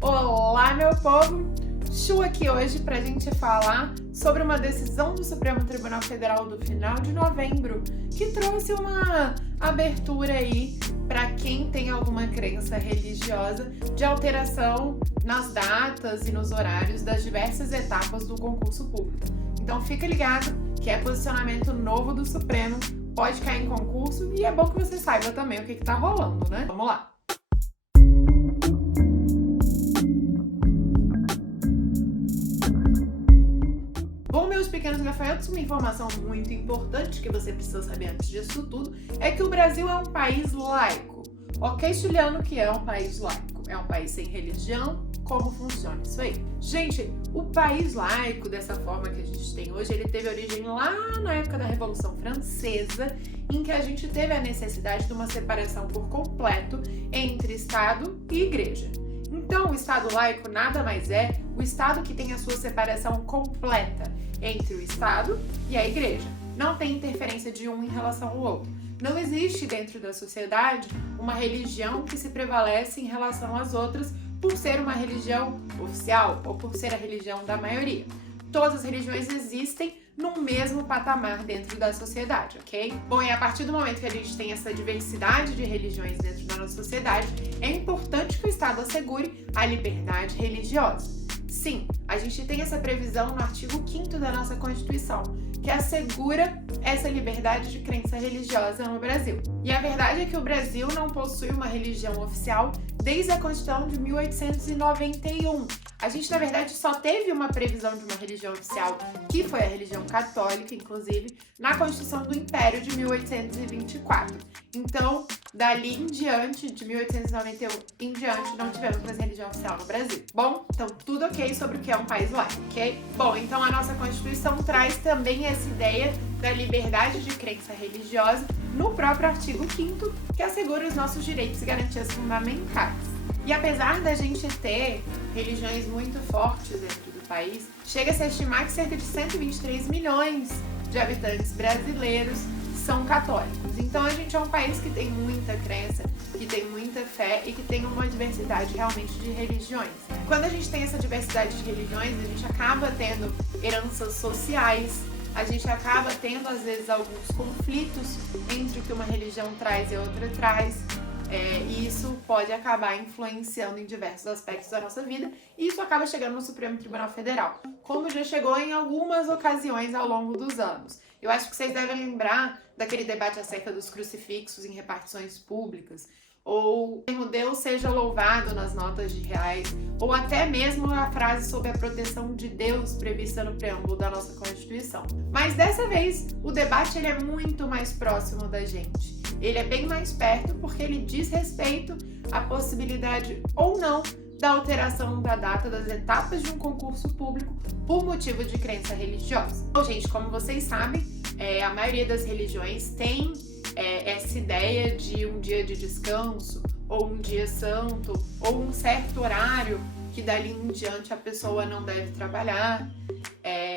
Olá, meu povo! Chu aqui hoje para a gente falar sobre uma decisão do Supremo Tribunal Federal do final de novembro que trouxe uma abertura aí para quem tem alguma crença religiosa de alteração nas datas e nos horários das diversas etapas do concurso público. Então fica ligado que é posicionamento novo do Supremo, pode cair em concurso e é bom que você saiba também o que está rolando, né? Vamos lá! Bom, meus pequenos gafanhotos, uma informação muito importante que você precisa saber antes disso tudo é que o Brasil é um país laico. Ok, Juliano, que é um país laico? É um país sem religião? Como funciona isso aí? Gente, o país laico, dessa forma que a gente tem hoje, ele teve origem lá na época da Revolução Francesa, em que a gente teve a necessidade de uma separação por completo entre Estado e Igreja. Então, o Estado laico nada mais é o Estado que tem a sua separação completa entre o Estado e a Igreja. Não tem interferência de um em relação ao outro. Não existe dentro da sociedade uma religião que se prevalece em relação às outras por ser uma religião oficial ou por ser a religião da maioria. Todas as religiões existem no mesmo patamar dentro da sociedade, ok? Bom, e a partir do momento que a gente tem essa diversidade de religiões dentro da nossa sociedade, é importante que o Estado assegure a liberdade religiosa. Sim, a gente tem essa previsão no artigo 5º da nossa Constituição, que assegura essa liberdade de crença religiosa no Brasil. E a verdade é que o Brasil não possui uma religião oficial desde a Constituição de 1891. A gente, na verdade, só teve uma previsão de uma religião oficial, que foi a religião católica, inclusive, na Constituição do Império de 1824. Então, dali em diante, de 1891 em diante, não tivemos mais religião oficial no Brasil. Bom, então tudo ok sobre o que é um país laico, ok? Bom, então a nossa Constituição traz também essa ideia da liberdade de crença religiosa no próprio artigo 5º, que assegura os nossos direitos e garantias fundamentais. E apesar da gente ter religiões muito fortes dentro do país, chega-se a estimar que cerca de 123 milhões de habitantes brasileiros são católicos. Então a gente é um país que tem muita crença, que tem muita fé e que tem uma diversidade realmente de religiões. Quando a gente tem essa diversidade de religiões, a gente acaba tendo heranças sociais, a gente acaba tendo às vezes alguns conflitos entre o que uma religião traz e outra traz. E isso pode acabar influenciando em diversos aspectos da nossa vida e isso acaba chegando no Supremo Tribunal Federal, como já chegou em algumas ocasiões ao longo dos anos. Eu acho que vocês devem lembrar daquele debate acerca dos crucifixos em repartições públicas, ou Deus seja louvado nas notas de reais, ou até mesmo a frase sobre a proteção de Deus prevista no preâmbulo da nossa Constituição. Mas dessa vez, o debate ele é muito mais próximo da gente. Ele é bem mais perto porque ele diz respeito à possibilidade ou não da alteração da data das etapas de um concurso público por motivo de crença religiosa. Bom, gente, como vocês sabem, a maioria das religiões tem essa ideia de um dia de descanso, ou um dia santo, ou um certo horário que dali em diante a pessoa não deve trabalhar.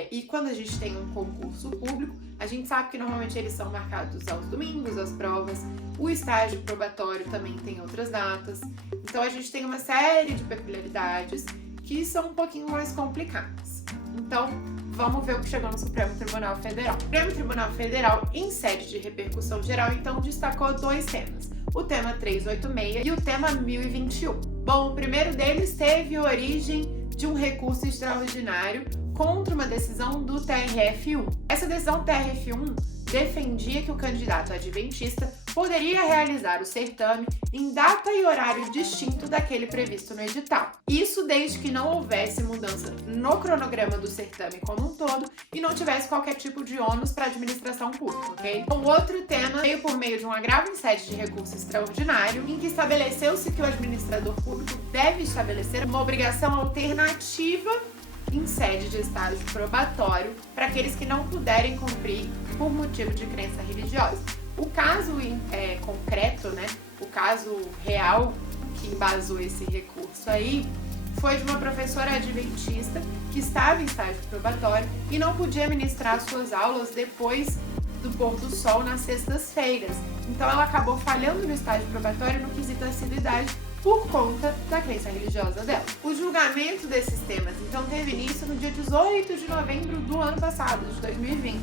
E quando a gente tem um concurso público, a gente sabe que normalmente eles são marcados aos domingos, as provas, o estágio probatório também tem outras datas. Então a gente tem uma série de peculiaridades que são um pouquinho mais complicadas. Então, vamos ver o que chegou no Supremo Tribunal Federal. O Supremo Tribunal Federal, em sede de repercussão geral, então destacou dois temas: o tema 386 e o tema 1021. Bom, o primeiro deles teve origem de um recurso extraordinário contra uma decisão do TRF1. Essa decisão TRF1 defendia que o candidato adventista poderia realizar o certame em data e horário distinto daquele previsto no edital. Isso desde que não houvesse mudança no cronograma do certame como um todo e não tivesse qualquer tipo de ônus para a administração pública, ok? O outro tema veio por meio de um agravo em sede de recurso extraordinário, em que estabeleceu-se que o administrador público deve estabelecer uma obrigação alternativa em sede de estágio probatório para aqueles que não puderem cumprir por motivo de crença religiosa. O caso concreto, né, o caso real que embasou esse recurso aí, foi de uma professora adventista que estava em estágio probatório e não podia ministrar suas aulas depois do pôr do sol nas sextas-feiras. Então ela acabou falhando no estágio probatório no quesito assiduidade por conta da crença religiosa dela. O julgamento desses temas, então, teve início no dia 18 de novembro do ano passado, de 2020.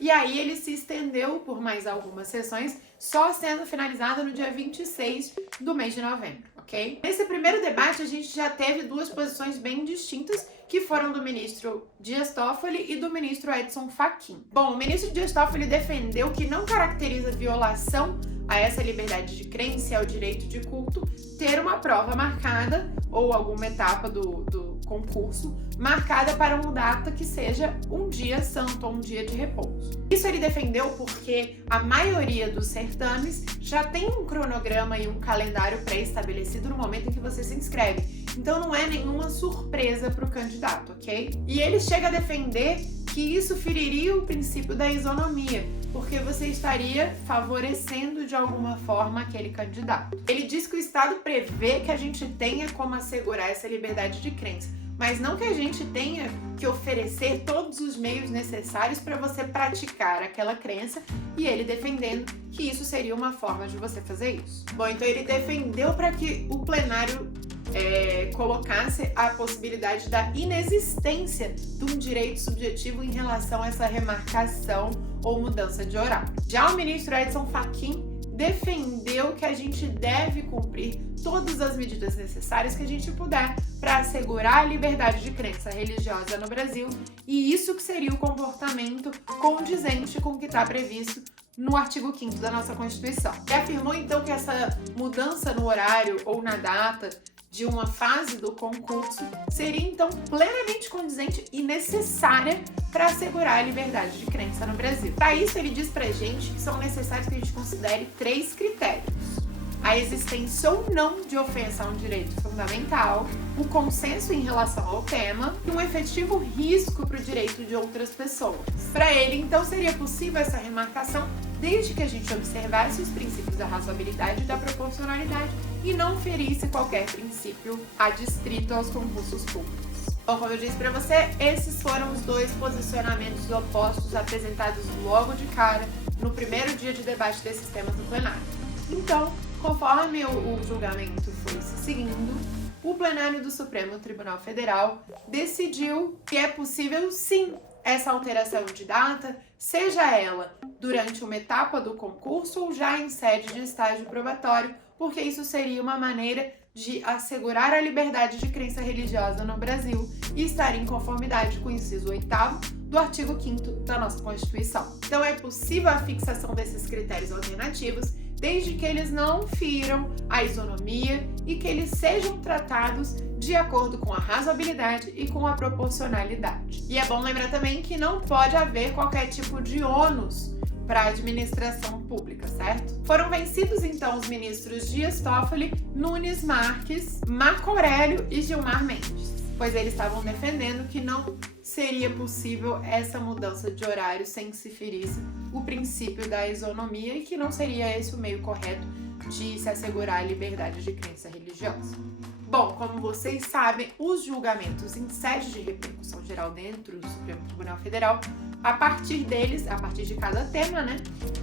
E aí ele se estendeu por mais algumas sessões, só sendo finalizado no dia 26 do mês de novembro, ok? Nesse primeiro debate, a gente já teve duas posições bem distintas, que foram do ministro Dias Toffoli e do ministro Edson Fachin. Bom, o ministro Dias Toffoli defendeu que não caracteriza violação a essa liberdade de crença e ao direito de culto ter uma prova marcada ou alguma etapa do concurso marcada para uma data que seja um dia santo ou um dia de repouso. Isso ele defendeu porque a maioria dos certames já tem um cronograma e um calendário pré-estabelecido no momento em que você se inscreve. Então não é nenhuma surpresa para o candidato, ok? E ele chega a defender que isso feriria o princípio da isonomia, porque você estaria favorecendo de alguma forma aquele candidato. Ele diz que o Estado prevê que a gente tenha como assegurar essa liberdade de crença, mas não que a gente tenha que oferecer todos os meios necessários para você praticar aquela crença, e ele defendendo que isso seria uma forma de você fazer isso. Bom, então ele defendeu para que o plenário colocasse a possibilidade da inexistência de um direito subjetivo em relação a essa remarcação ou mudança de horário. Já o ministro Edson Fachin defendeu que a gente deve cumprir todas as medidas necessárias que a gente puder para assegurar a liberdade de crença religiosa no Brasil, e isso que seria o comportamento condizente com o que está previsto no artigo 5º da nossa Constituição. Ele afirmou então que essa mudança no horário ou na data de uma fase do concurso seria então plenamente condizente e necessária para assegurar a liberdade de crença no Brasil. Para isso, ele diz pra gente que são necessários que a gente considere 3 critérios: a existência ou não de ofensa a um direito fundamental, o consenso em relação ao tema e um efetivo risco para o direito de outras pessoas. Para ele, então, seria possível essa remarcação desde que a gente observasse os princípios da razoabilidade e da proporcionalidade e não ferisse qualquer princípio adstrito aos concursos públicos. Bom, como eu disse para você, esses foram os 2 posicionamentos opostos apresentados logo de cara no primeiro dia de debate desses temas no plenário. Então, conforme o julgamento foi se seguindo, o plenário do Supremo Tribunal Federal decidiu que é possível sim essa alteração de data, seja ela durante uma etapa do concurso ou já em sede de estágio probatório, porque isso seria uma maneira de assegurar a liberdade de crença religiosa no Brasil e estar em conformidade com o inciso 8º do artigo 5º da nossa Constituição. Então é possível a fixação desses critérios alternativos, desde que eles não firam a isonomia e que eles sejam tratados de acordo com a razoabilidade e com a proporcionalidade. E é bom lembrar também que não pode haver qualquer tipo de ônus para a administração pública, certo? Foram vencidos então os ministros Dias Toffoli, Nunes Marques, Marco Aurélio e Gilmar Mendes, pois eles estavam defendendo que não seria possível essa mudança de horário sem que se ferisse o princípio da isonomia e que não seria esse o meio correto de se assegurar a liberdade de crença religiosa. Bom, como vocês sabem, os julgamentos em sede de repercussão geral dentro do Supremo Tribunal Federal, a partir deles, a partir de cada tema,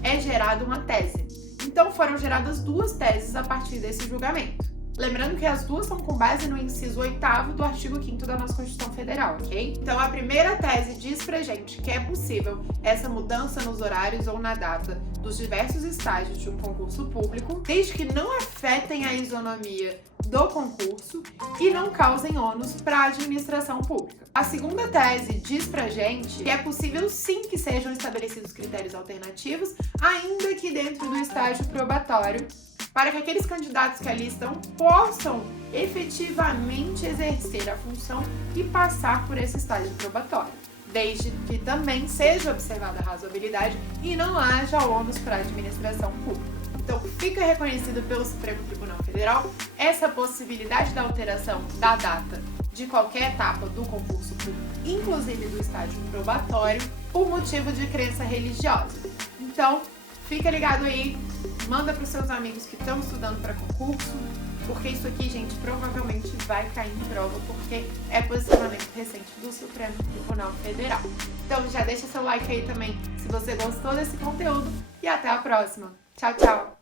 é gerada uma tese. Então foram geradas 2 teses a partir desse julgamento. Lembrando que as 2 são com base no inciso 8º do artigo 5º da nossa Constituição Federal, ok? Então a primeira tese diz pra gente que é possível essa mudança nos horários ou na data dos diversos estágios de um concurso público, desde que não afetem a isonomia do concurso e não causem ônus para a administração pública. A segunda tese diz pra gente que é possível sim que sejam estabelecidos critérios alternativos, ainda que dentro do estágio probatório, para que aqueles candidatos que ali estão possam efetivamente exercer a função e passar por esse estágio probatório, desde que também seja observada a razoabilidade e não haja ônus para a administração pública. Então, fica reconhecido pelo Supremo Tribunal Federal essa possibilidade da alteração da data de qualquer etapa do concurso público, inclusive do estágio probatório, por motivo de crença religiosa. Então, fica ligado aí, manda para os seus amigos que estão estudando para concurso, porque isso aqui, gente, provavelmente vai cair em prova, porque é posicionamento recente do Supremo Tribunal Federal. Então já deixa seu like aí também se você gostou desse conteúdo e até a próxima. Tchau, tchau!